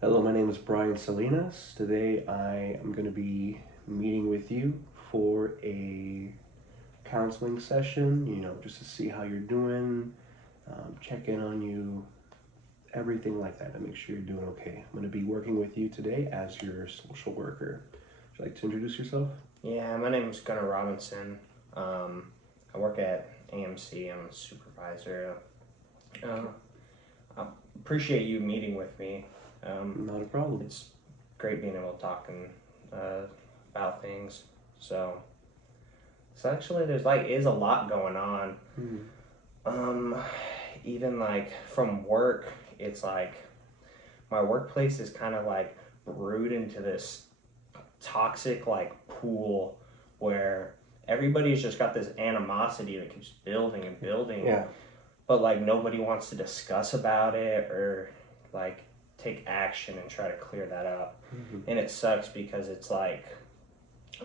Hello, my name is Brian Salinas. Today I am going to be meeting with you for a counseling session, just to see how you're doing, check in on you, everything like that to make sure you're doing okay. I'm going to be working with you today as your social worker. Would you like to introduce yourself? Yeah, my name is Gunnar Robinson. I work at AMC. I'm a supervisor. I appreciate you meeting with me. Not a problem. It's great being able to talk about things. So actually, is a lot going on. Even like from work, it's like my workplace is kind of like brewed into this toxic like pool where everybody's just got this animosity that keeps building and building. Yeah. But like nobody wants to discuss about it or like take action and try to clear that up. And it sucks because it's like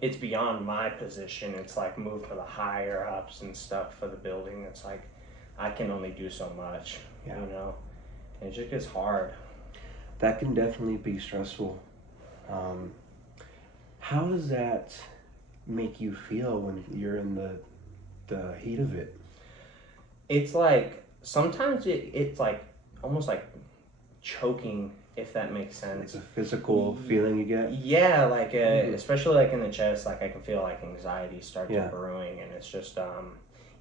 it's beyond my position. It's like moved to the higher ups and stuff for the building. It's like I can only do so much, and it just gets hard. That can definitely be stressful. How does that make you feel when you're in the heat of it? It's like sometimes it's like almost like choking, if that makes sense. It's a physical feeling you get? Yeah, like especially like in the chest, like I can feel like anxiety start to brewing, and it's just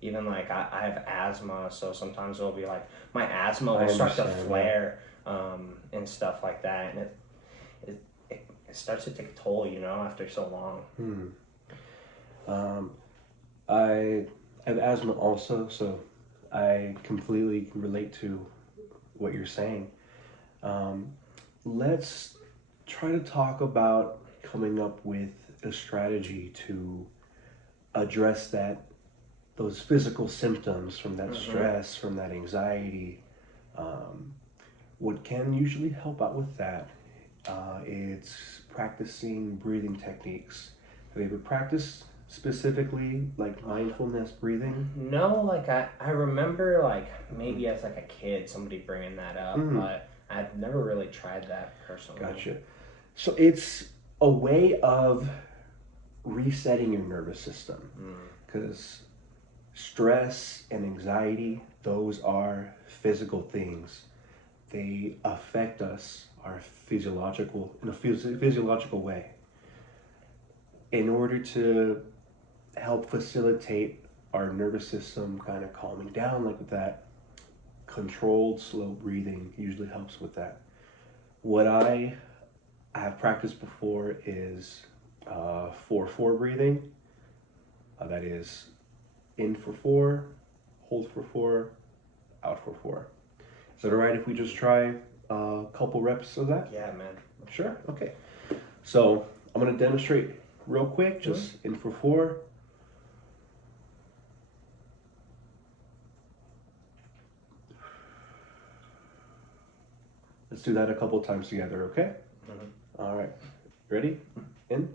even like I have asthma, so sometimes it'll be like my asthma will start to flare and stuff like that, and it starts to take a toll, after so long. I have asthma also, so I completely can relate to what you're saying. Let's try to talk about coming up with a strategy to address those physical symptoms from that stress, from that anxiety. What can usually help out with that, it's practicing breathing techniques. Have you ever practiced specifically like mindfulness breathing? No, like I remember like maybe as like a kid somebody bringing that up, but I've never really tried that personally. Gotcha. So it's a way of resetting your nervous system, because stress and anxiety, those are physical things. They affect us in a physiological way. In order to help facilitate our nervous system kind of calming down like that, controlled slow breathing usually helps with that. What I have practiced before is 4-4 breathing. That is in for 4, hold for 4, out for 4. Is that all right if we just try a couple reps of that? Yeah, man. Sure. Okay. So I'm going to demonstrate real quick, just in for 4. Let's do that a couple times together, okay? All right. Ready? In.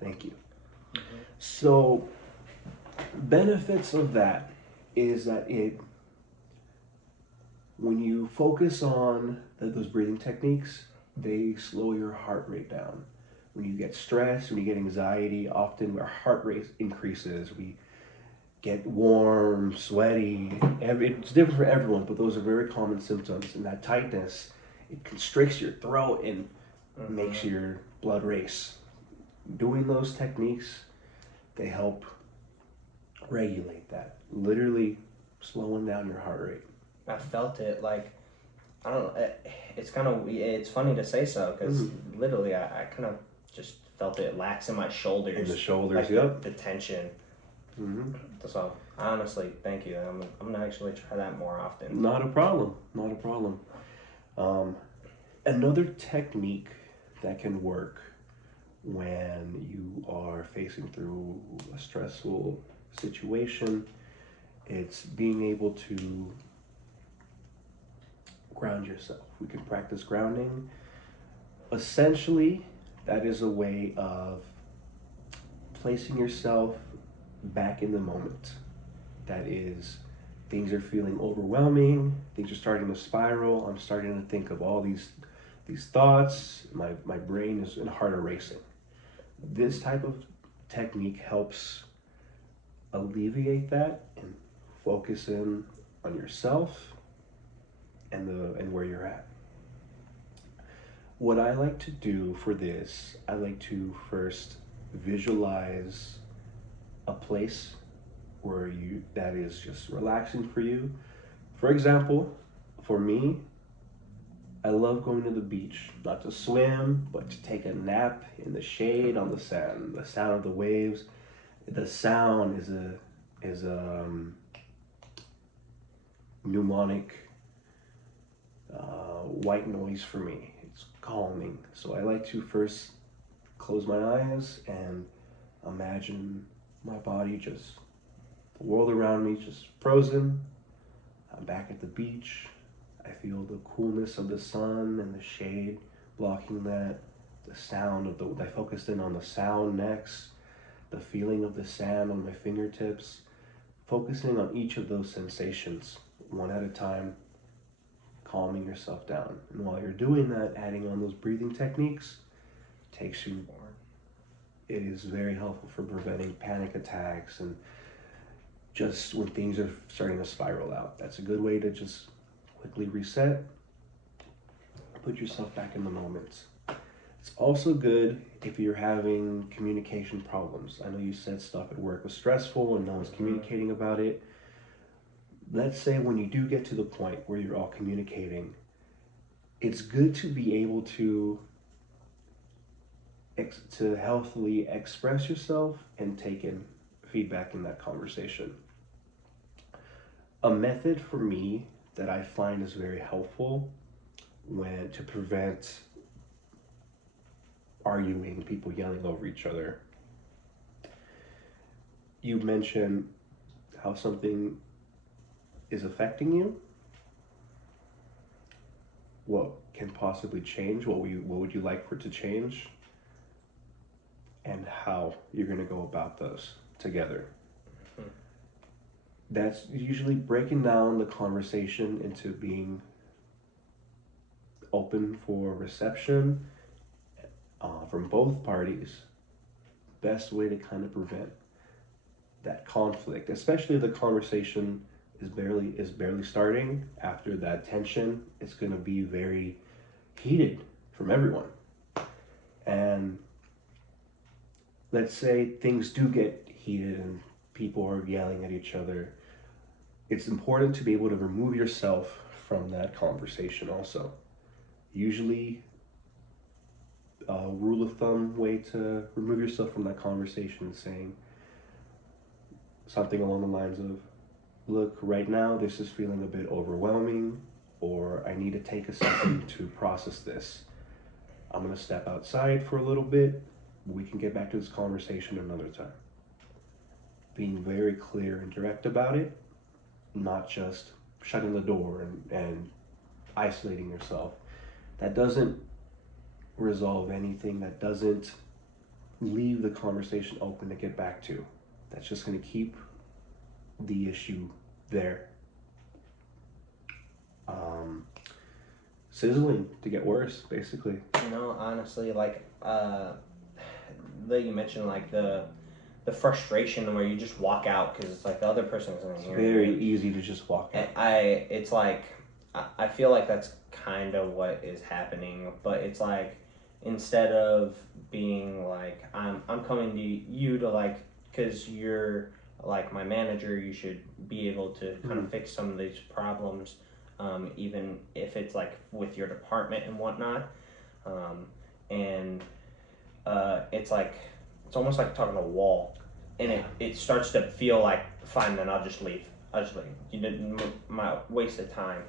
Thank you. So, benefits of that is that when you focus on those breathing techniques, they slow your heart rate down. When you get stressed, when you get anxiety, often our heart rate increases. We get warm, sweaty. It's different for everyone, but those are very common symptoms. And that tightness, it constricts your throat and makes your blood race. Doing those techniques, they help regulate that, literally slowing down your heart rate. I felt it, like, I don't know, it's funny to say so, because literally I kind of just felt it lax in my shoulders. In the shoulders, like the tension. Mm-hmm. So honestly, thank you. I'm gonna actually try that more often. Not a problem. Not a problem. Um, Another technique that can work when you are facing through a stressful situation, it's being able to ground yourself. We can practice grounding. Essentially, that is a way of placing yourself back in the moment. That is, things are feeling overwhelming, things are starting to spiral. I'm starting to think of all these thoughts. My brain is and heart are racing. This type of technique helps alleviate that and focus in on yourself and where you're at. What I like to do for this, I like to first visualize a place where you that is just relaxing for you. For example, for me, I love going to the beach, not to swim, but to take a nap in the shade on the sand. The sound of the waves, the sound is a mnemonic white noise for me. It's calming. So I like to first close my eyes and imagine my body just, the world around me just frozen. I'm back at the beach. I feel the coolness of the sun and the shade blocking that. The sound of I focused in on the sound next. The feeling of the sand on my fingertips. Focusing on each of those sensations, one at a time, calming yourself down. And while you're doing that, adding on those breathing techniques takes you, it is very helpful for preventing panic attacks and just when things are starting to spiral out. That's a good way to just quickly reset, put yourself back in the moment. It's also good if you're having communication problems. I know you said stuff at work was stressful and no one's communicating about it. Let's say when you do get to the point where you're all communicating, it's good to be able to healthily express yourself and take in feedback in that conversation. A method for me that I find is very helpful when to prevent arguing, people yelling over each other. You mentioned how something is affecting you. What can possibly change? What would you like for it to change? And how you're going to go about those together. That's usually breaking down the conversation into being open for reception from both parties. Best way to kind of prevent that conflict, especially if the conversation is barely starting. After that tension, it's going to be very heated from everyone. And let's say things do get heated and people are yelling at each other. It's important to be able to remove yourself from that conversation also. Usually, a rule of thumb way to remove yourself from that conversation is saying something along the lines of, look, right now this is feeling a bit overwhelming, or I need to take a second to process this. I'm going to step outside for a little bit. We can get back to this conversation another time. Being very clear and direct about it, not just shutting the door and isolating yourself. That doesn't resolve anything. That doesn't leave the conversation open to get back to. That's just going to keep the issue there. Sizzling to get worse, basically. You know, honestly, like that you mentioned, like the frustration where you just walk out because it's like the other person isn't here. Very easy to just walk out. It's like I feel like that's kind of what is happening, but it's like instead of being like I'm coming to you to like because you're like my manager, you should be able to kind of fix some of these problems, even if it's like with your department and whatnot, and it's like it's almost like talking to a wall. and it starts to feel like, fine, then I'll just leave. You didn't my waste of time.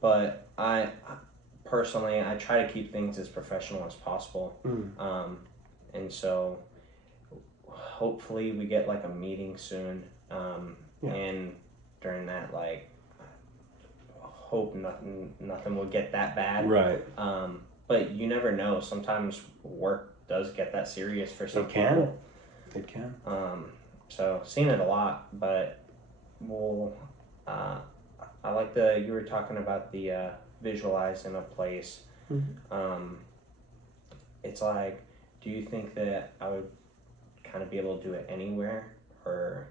But I personally, I try to keep things as professional as possible. And so hopefully we get like a meeting soon. And during that, like, hope nothing will get that bad. Right. But you never know. Sometimes work does get that serious for some people. It can. So seen it a lot, but I like you were talking about the visualizing a place. It's like, do you think that I would kind of be able to do it anywhere, or?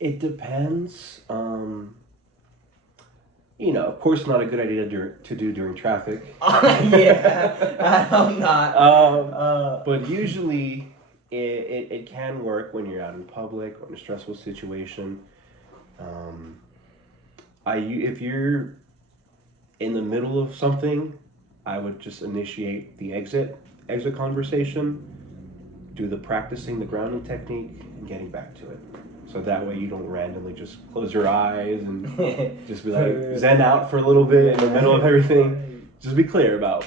It depends. Of course, not a good idea to do during traffic. Yeah, I'm not. But usually, it can work when you're out in public or in a stressful situation. If you're in the middle of something, I would just initiate the exit conversation, do the practicing the grounding technique, and getting back to it. So that way you don't randomly just close your eyes and just be like zen out for a little bit in the middle of everything. Just be clear about,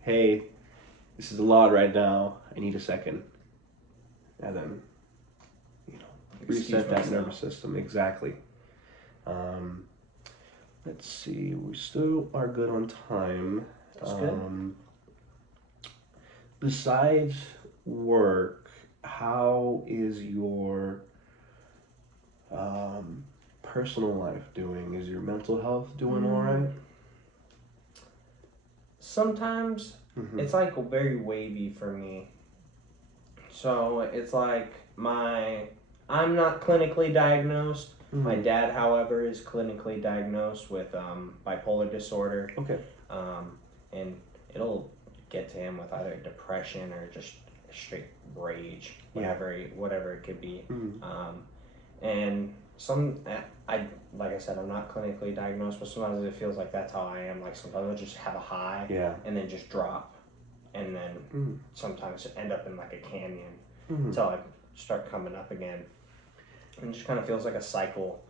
hey, this is a lot right now. I need a second. And then, reset that nervous system. Exactly. Let's see. We still are good on time. That's good. Besides work, how is your personal life doing? Is your mental health doing all right? Sometimes it's like very wavy for me. So it's like I'm not clinically diagnosed. My dad, however, is clinically diagnosed with bipolar disorder. Okay. And it'll get to him with either depression or just straight rage, whatever it could be. And like I said, I'm not clinically diagnosed, but sometimes it feels like that's how I am. Like sometimes I'll just have a high and then just drop, and then sometimes end up in like a canyon until I start coming up again. And it just kind of feels like a cycle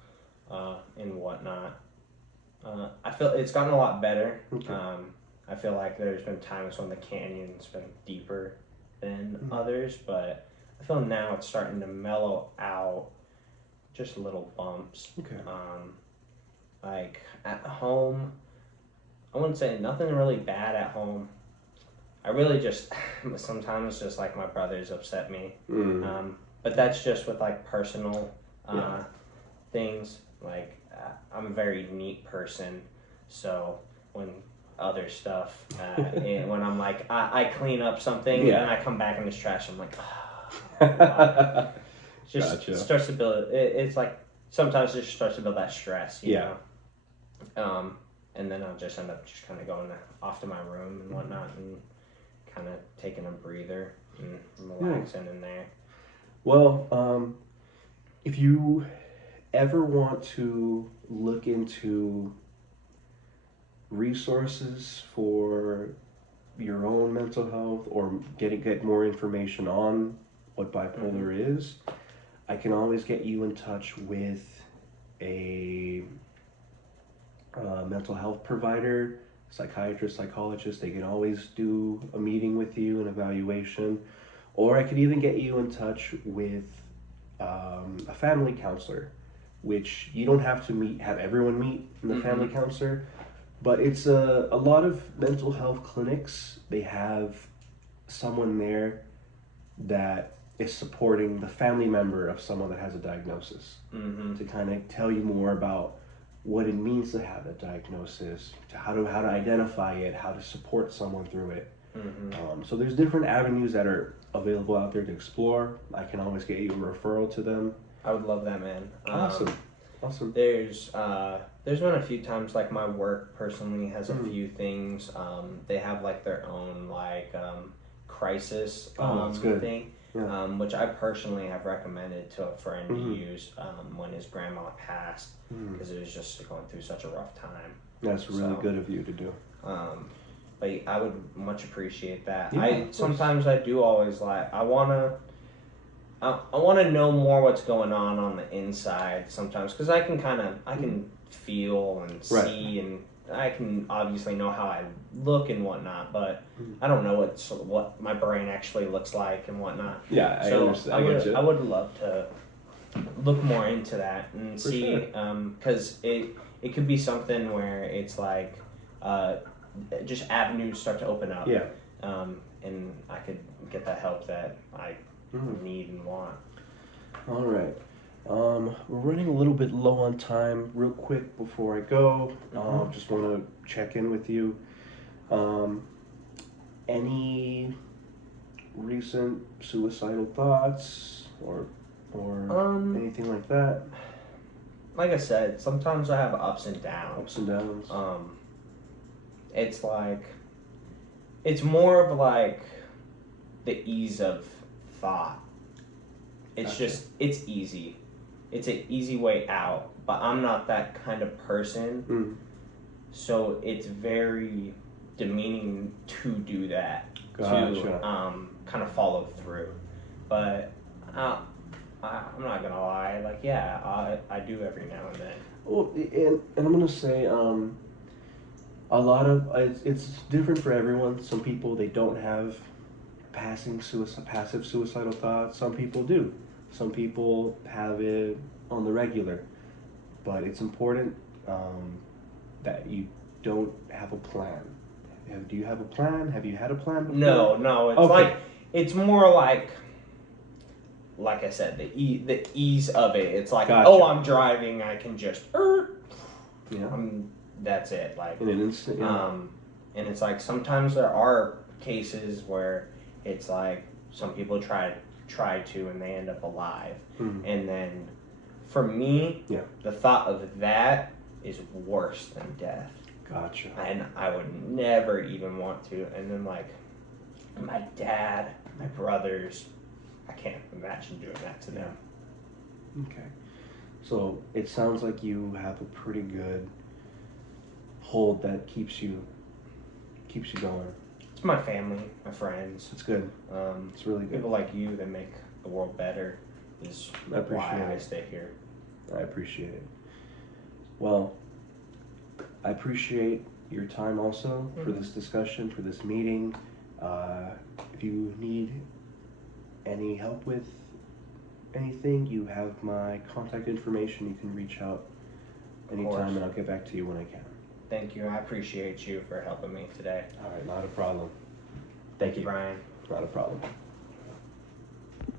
and whatnot. I feel it's gotten a lot better. I feel like there's been times when the canyon's been deeper than others, but I feel now it's starting to mellow out, just little bumps. Like at home, I wouldn't say nothing really bad at home. I really just, sometimes just like my brothers upset me. But that's just with like personal things. Like I'm a very neat person, so when other stuff, and when I'm like, I clean up something and I come back and it's trash, I'm like, just starts to build. It's like sometimes it just starts to build that stress, you know. And then I'll just end up just kind of going off to my room and whatnot, and kind of taking a breather and relaxing in there. Well, if you ever want to look into resources for your own mental health or get more information on what bipolar is, I can always get you in touch with a mental health provider, psychiatrist, psychologist. They can always do a meeting with you, an evaluation, or I could even get you in touch with a family counselor, which you don't have to have everyone meet in the family counselor, but it's a lot of mental health clinics. They have someone there that is supporting the family member of someone that has a diagnosis to kind of tell you more about what it means to have a diagnosis, to how to identify it, how to support someone through it. So there's different avenues that are available out there to explore. I can always get you a referral to them. I would love that, man. Awesome. There's been a few times, like my work personally has a few things. They have like their own like crisis thing, which I personally have recommended to a friend to use when his grandma passed, because it was just going through such a rough time. That's really good of you to do. But I would much appreciate that. Yeah, Sometimes I do always like, I want to I want to know more what's going on the inside sometimes, because I can feel and Right. see, and I can obviously know how I look and whatnot, but Mhm. I don't know what my brain actually looks like and whatnot. Yeah, I So understand. I get you. I would love to look more into that and For see, because it could be something where it's like just avenues start to open up. Yeah. And I could get the help that I Mhm. need and want. All right. We're running a little bit low on time. Real quick before I go, Mhm. just want to check in with you. Any recent suicidal thoughts or anything like that? Like I said, sometimes I have ups and downs. Ups and downs. It's like, it's more of like the ease of thought. It's Gotcha. just, it's easy. It's an easy way out, but I'm not that kind of person. Mm. So it's very demeaning to do that, Gotcha. to kind of follow through. But I'm not gonna lie, like, yeah, I do every now and then. Well, and I'm gonna say, a lot of it's different for everyone. Some people, they don't have passive suicidal thoughts. Some people do. Some people have it on the regular. But it's important that you don't have a plan. Do you have a plan? Have you had a plan before? No, it's Okay. like, it's more like I said, the ease of it. It's like, Gotcha. oh, I'm driving, I can just, Yeah. that's it. Like, In an instant. Yeah. and it's like sometimes there are cases where it's like some people try to and they end up alive. Mhm. And then for me, Yeah. the thought of that is worse than death. Gotcha. And I would never even want to. And then like my dad, my brothers, I can't imagine doing that to them. Okay. So it sounds like you have a pretty good hold that keeps you going. It's my family, my friends, It's good. It's really good. people like you that make the world better is I appreciate why I it. stay here. I appreciate it. Well, I appreciate your time also for this discussion, for this meeting. If you need any help with anything, you have my contact information. You can reach out anytime and I'll get back to you when I can. Thank you. I appreciate you for helping me today. All right, not a problem. Thank you, Brian. Not a problem.